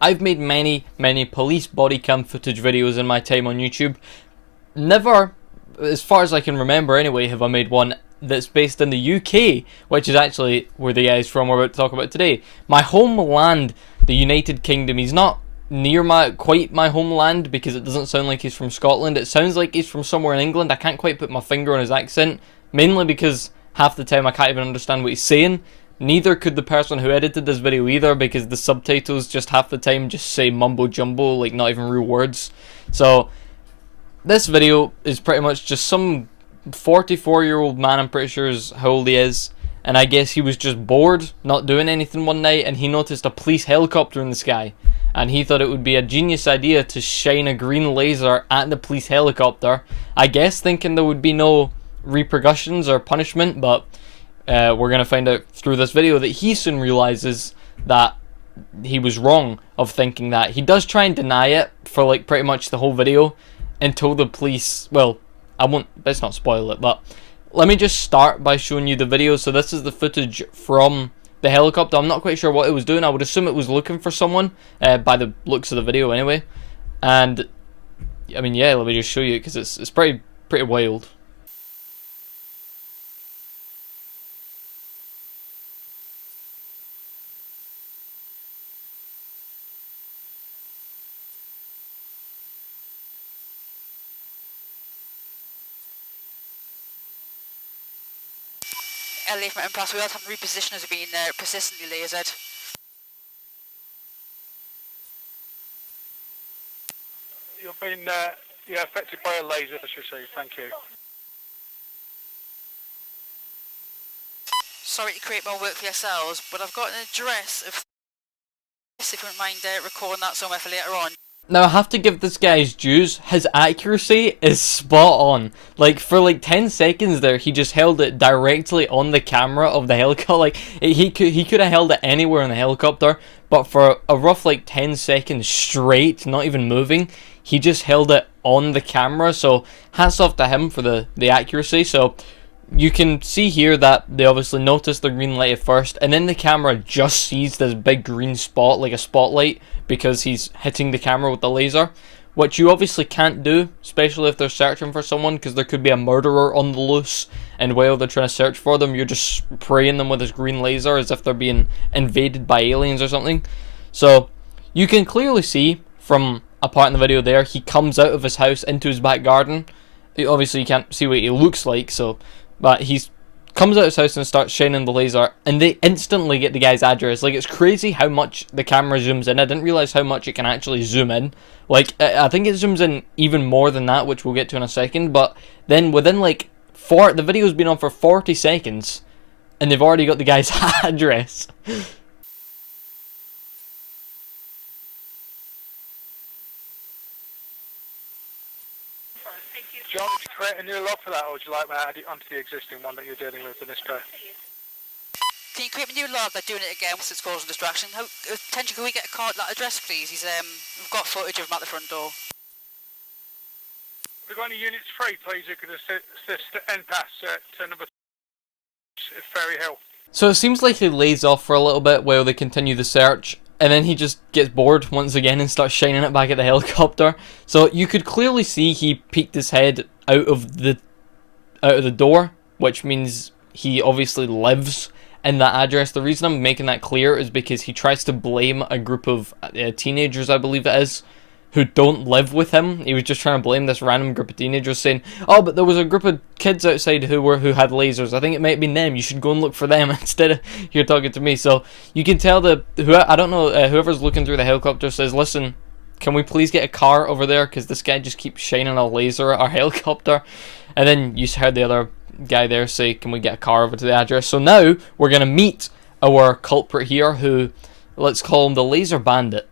I've made many police body cam footage videos in my time on YouTube. Never, as far as I can remember anyway, have I made one that's based in the UK, which is actually where the guy is from we're about to talk about today. My homeland, the United Kingdom. He's not near quite my homeland because it doesn't sound like he's from Scotland. It sounds like he's from somewhere in England. I can't quite put my finger on his accent, mainly because half the time I can't even understand what he's saying. Neither could the person who edited this video either, because the subtitles just half the time just say mumbo jumbo, like not even real words. So this video is pretty much just some 44-year-old man, I'm pretty sure is how old he is, and I guess he was just bored, not doing anything one night, and he noticed a police helicopter in the sky, and he thought it would be a genius idea to shine a green laser at the police helicopter, I guess thinking there would be no repercussions or punishment, but we're going to find out through this video that he soon realizes that he was wrong of thinking that. He does try and deny it for like pretty much the whole video until the police, well, let's not spoil it, but let me just start by showing you the video. So this is the footage from the helicopter. I'm not quite sure what it was doing. I would assume it was looking for someone, by the looks of the video anyway. And I mean, yeah, let me just show you, because it's pretty wild. LA from Impasse, we all have repositioners have been persistently lasered. You've been affected by a laser, I should say. Thank you. Sorry to create more work for yourselves, but I've got an address of if you wouldn't mind recording that somewhere for later on. Now I have to give this guy his dues. His accuracy is spot on. Like for like 10 seconds there, he just held it directly on the camera of the helicopter. Like he could have held it anywhere in the helicopter, but for a rough like 10 seconds straight, not even moving, he just held it on the camera. So hats off to him for the accuracy. So you can see here that they obviously noticed the green light at first, and then the camera just sees this big green spot, like a spotlight, because he's hitting the camera with the laser, which you obviously can't do, especially if they're searching for someone, because there could be a murderer on the loose, and while they're trying to search for them, you're just spraying them with this green laser as if they're being invaded by aliens or something. So you can clearly see from a part in the video there, he comes out of his house into his back garden. Obviously you can't see what he looks like, but he comes out of his house and starts shining the laser, and they instantly get the guy's address. Like, it's crazy how much the camera zooms in. I didn't realize how much it can actually zoom in. Like, I think it zooms in even more than that, which we'll get to in a second, but then within like the video's been on for 40 seconds, and they've already got the guy's address. Do you want me to create a new log for that, or would you like me to add it onto the existing one that you're dealing with in this case? Can you create a new log by doing it again once it's causing distraction? Potentially, can we get a card that address, please? We've got footage of him at the front door. We've got any units free, please, who can assist NPAS at number 3, Ferry Hill. So it seems like he lays off for a little bit while they continue the search, and then he just gets bored once again and starts shining it back at the helicopter. So you could clearly see he peeked his head out of the door, which means he obviously lives in that address. The reason I'm making that clear is because he tries to blame a group of teenagers, I believe it is, who don't live with him. He was just trying to blame this random group of teenagers, saying, "Oh, but there was a group of kids outside who had lasers. I think it might have been them. You should go and look for them instead of you're talking to me." So you can tell I don't know, whoever's looking through the helicopter says, "Listen, can we please get a car over there? Because this guy just keeps shining a laser at our helicopter." And then you heard the other guy there say, "Can we get a car over to the address?" So now we're gonna meet our culprit here, who, let's call him the Laser Bandit.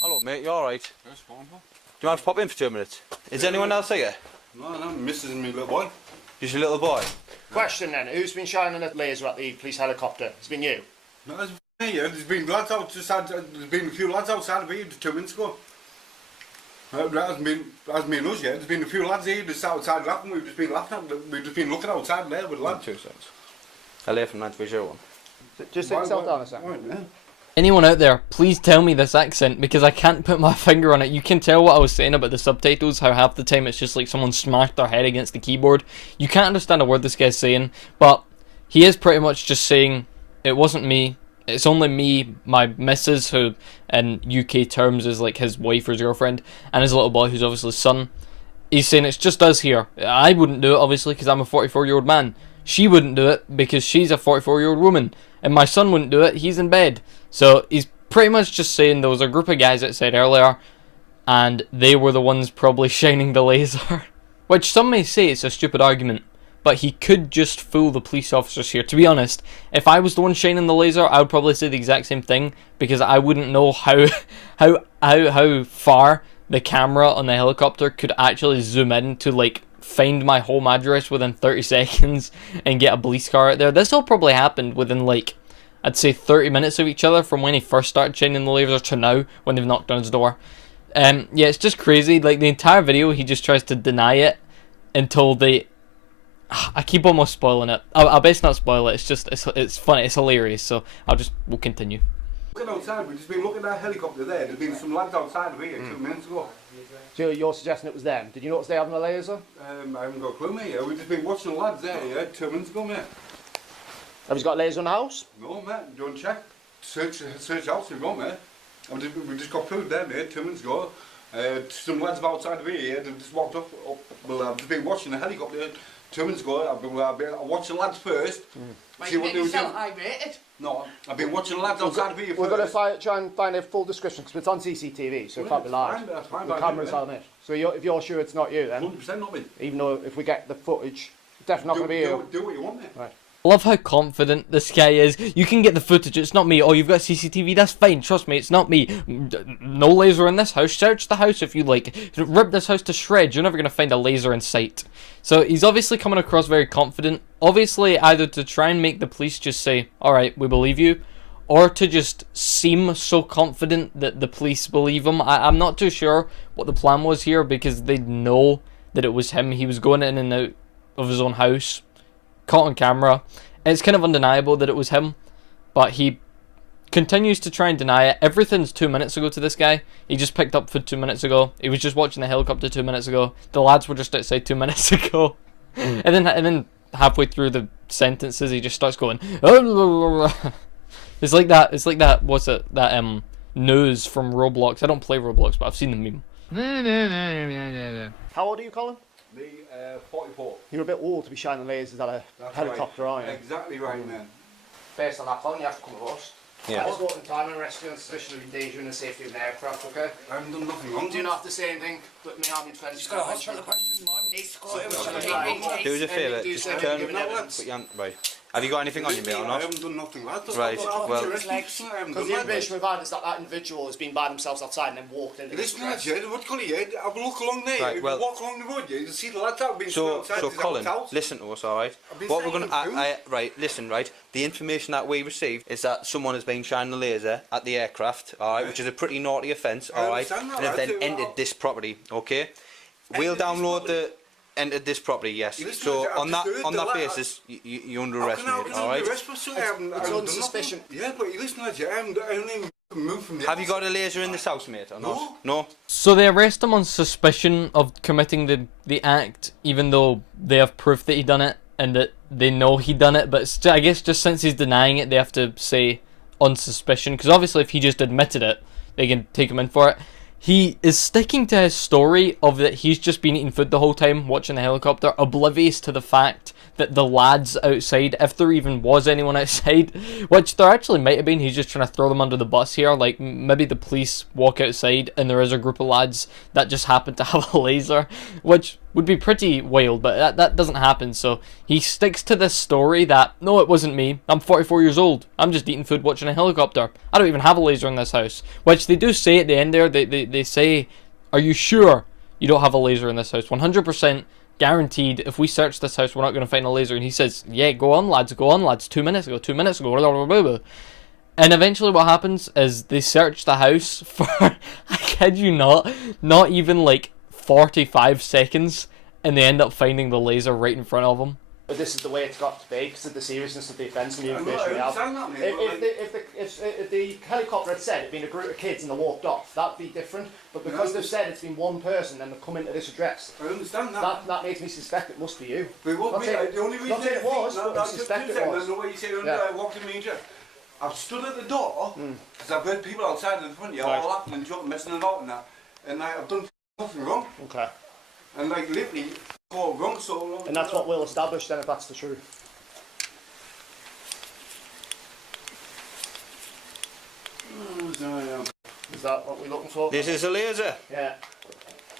Hello mate, you alright? Yes, fine, pal. Do you want to pop in for 2 minutes? Is anyone else here? No, Mrs. and me little boy. Just your little boy? Question then, who's been shining a laser at the police helicopter? It's been you? No, it's me here. There's been lads outside. There's been a few lads outside of here 2 minutes ago. That hasn't been us yet. There's been a few lads here just outside laughing. We've just been looking outside there with lads. 2 seconds. LA from 930. Just sit yourself down a second. Right, yeah. Anyone out there, please tell me this accent, because I can't put my finger on it. You can tell what I was saying about the subtitles, how half the time it's just like someone smashed their head against the keyboard. You can't understand a word this guy's saying, but he is pretty much just saying, it wasn't me, it's only me, my missus, who in UK terms is like his wife or his girlfriend, and his little boy, who's obviously his son. He's saying it's just us here. I wouldn't do it, obviously, because I'm a 44-year-old man. She wouldn't do it because she's a 44-year-old woman. And my son wouldn't do it, he's in bed. So he's pretty much just saying there was a group of guys outside earlier, and they were the ones probably shining the laser. Which some may say it's a stupid argument, but he could just fool the police officers here. To be honest, if I was the one shining the laser, I would probably say the exact same thing, because I wouldn't know how far the camera on the helicopter could actually zoom in to like find my home address within 30 seconds and get a police car out there. This all probably happened within like, I'd say 30 minutes of each other, from when he first started shining the laser to now when they've knocked on his door. Yeah, it's just crazy. Like, the entire video, he just tries to deny it until they... I keep almost spoiling it. I'll best not spoil it. It's just, it's funny, it's hilarious. So we'll continue. Looking outside, we've just been looking at that helicopter there. There's been some lads outside of here 2 minutes ago. So you're suggesting it was them. Did you notice they having a laser? I haven't got a clue, mate. We've just been watching the lads there, yeah, 2 minutes ago, mate. Have you got a laser in the house? No, mate, don't check. Search the house, we've got, mate. We just got food there, mate, 2 minutes ago. Some lads outside of here, they've just walked up. Well, I've just been watching the helicopter 2 minutes ago. I watched the lads first. See what they were doing. No, I've been watching the lads outside of here first. We're going to try and find a full description, because it's on CCTV, so it can't be live. That's fine, the camera's on it. So if you're sure it's not you, then 100% not me. even though if we get the footage, it's definitely not going to be you. Do what you want, mate. Right. I love how confident this guy is. You can get the footage, it's not me. Oh, you've got CCTV, that's fine, trust me, it's not me. No laser in this house. Search the house if you like. Rip this house to shreds, you're never going to find a laser in sight. So he's obviously coming across very confident. Obviously, either to try and make the police just say, alright, we believe you, or to just seem so confident that the police believe him. I'm not too sure what the plan was here, because they know that it was him. He was going in and out of his own house, caught on camera. It's kind of undeniable that it was him, but he continues to try and deny it. Everything's 2 minutes ago to this guy. He just picked up food 2 minutes ago. He was just watching the helicopter 2 minutes ago. The lads were just outside 2 minutes ago. and then halfway through the sentences, he just starts going. It's like that. What's it? That news from Roblox. I don't play Roblox, but I've seen the meme. How old are you, Colin? Me, 44. You're a bit old to be shining lasers at a helicopter, right. aren't you? Exactly right, man. Based on that, Colin, you have to come with us. Yeah. I was in time and rescue and suspicion of endangering the safety of an aircraft, okay? I haven't done nothing wrong. Do you not have to say anything, but me having friends... Just got a hospital question, man. Needs to go. Do us a favour, just turn... Giving evidence. Put your hand, right. Have you got anything on you, mate, or I not? haven't done nothing, lads. Right, well... Because the information we've had is that individual has been by themselves outside and then walked into Listen, lads, yeah, what call you? Have a look along there. Right, well- If you walk along the road, you'll see the lads that have been So, outside. so there's Colin, hotels. listen to us, alright? I've been What we're saying gonna... it too. right, listen, right? The information that we received is that someone has been shining a laser at the aircraft, alright? Which is a pretty naughty offence, I alright? understand that, And have right, then so- entered this property, okay? We'll Entered this download property? the... Entered this property, yes. Listen, So I've on that just heard on the that lad- basis, you're under arrest, How mate. can I All right. arrest for something? I haven't It's done on suspicion. nothing. Yeah, but listen, lads, I haven't even moved from the Have you got a laser in this house, mate, or not? No. So they arrest him on suspicion of committing the act, even though they have proof that he done it and that they know he done it. But I guess just since he's denying it, they have to say on suspicion, because obviously if he just admitted it, they can take him in for it. He is sticking to his story of that he's just been eating food the whole time, watching the helicopter, oblivious to the fact that the lads outside, if there even was anyone outside, which there actually might have been, he's just trying to throw them under the bus here. Like, maybe the police walk outside and there is a group of lads that just happen to have a laser, which would be pretty wild, but that doesn't happen. So he sticks to this story that, no, it wasn't me, I'm 44 years old, I'm just eating food watching a helicopter, I don't even have a laser in this house. Which they do say at the end there, they say, are you sure you don't have a laser in this house? 100% guaranteed, if we search this house, we're not going to find a laser. And he says, yeah, go on lads, 2 minutes ago, blah, blah, blah, blah. And eventually what happens is they search the house for, I kid you not even like 45 seconds, and they end up finding the laser right in front of them. but this is the way it's got to be because of the seriousness of the offence and the information we I have. understand that, mate, If the helicopter had said it'd been a group of kids and they walked off, that'd be different. But because they've said it's been one person and they've come into this address, I understand that. that makes me suspect it must be you. But what Not me, saying- the only reason not saying it was, no, but I that's just suspect 2 it seconds. was. I know what you say when Yeah. I walked in major. I've stood at the door because I've heard people outside in the front, Right. all laughing and joking, messing about and that, and I've done nothing wrong. Okay. And like literally, wrong, so. And that's what we'll establish then if that's the truth. Is that what we're looking for? This is a laser. Yeah.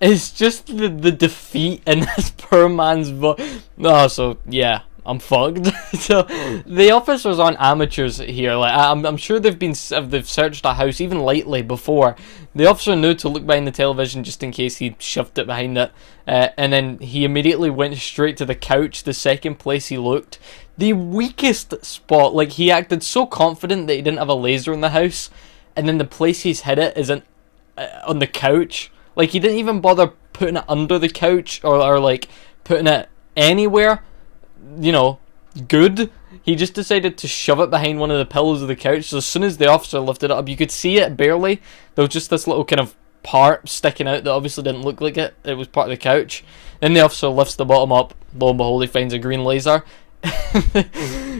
It's just the defeat in this poor man's voice. No, so yeah, I'm fucked. So the officers aren't amateurs here. Like I'm sure they've searched a house even lately before. The officer knew to look behind the television just in case he shoved it behind it, and then he immediately went straight to the couch. The second place he looked, the weakest spot. Like he acted so confident that he didn't have a laser in the house, and then the place he's hid it isn't on the couch. Like, he didn't even bother putting it under the couch or like, putting it anywhere, you know, good. He just decided to shove it behind one of the pillows of the couch. So as soon as the officer lifted it up, you could see it barely. There was just this little kind of part sticking out that obviously didn't look like it. It was part of the couch. Then the officer lifts the bottom up. Lo and behold, he finds a green laser.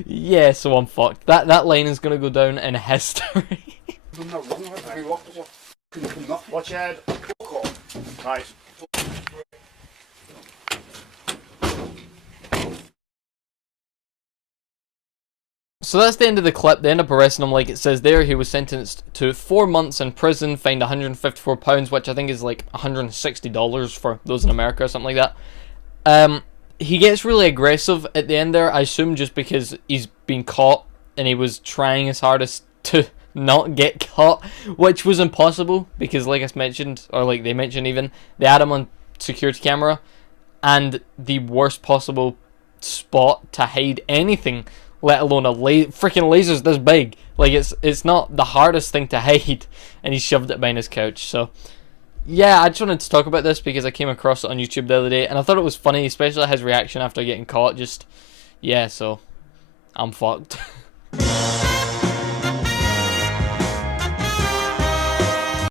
Yeah, so I'm fucked. That line is going to go down in history. Watch your head. Right. So that's the end of the clip. They end up arresting him, like it says there. He was sentenced to 4 months in prison, fined £154, which I think is like $160 for those in America or something like that. He gets really aggressive at the end there, I assume just because he's been caught and he was trying his hardest to not get caught, which was impossible because, like I mentioned, or like they mentioned even, they had him on security camera and the worst possible spot to hide anything, let alone a freaking laser's this big. Like it's not the hardest thing to hide, and he shoved it behind his couch. So yeah, I just wanted to talk about this because I came across it on YouTube the other day and I thought it was funny, especially his reaction after getting caught. Just yeah, so I'm fucked.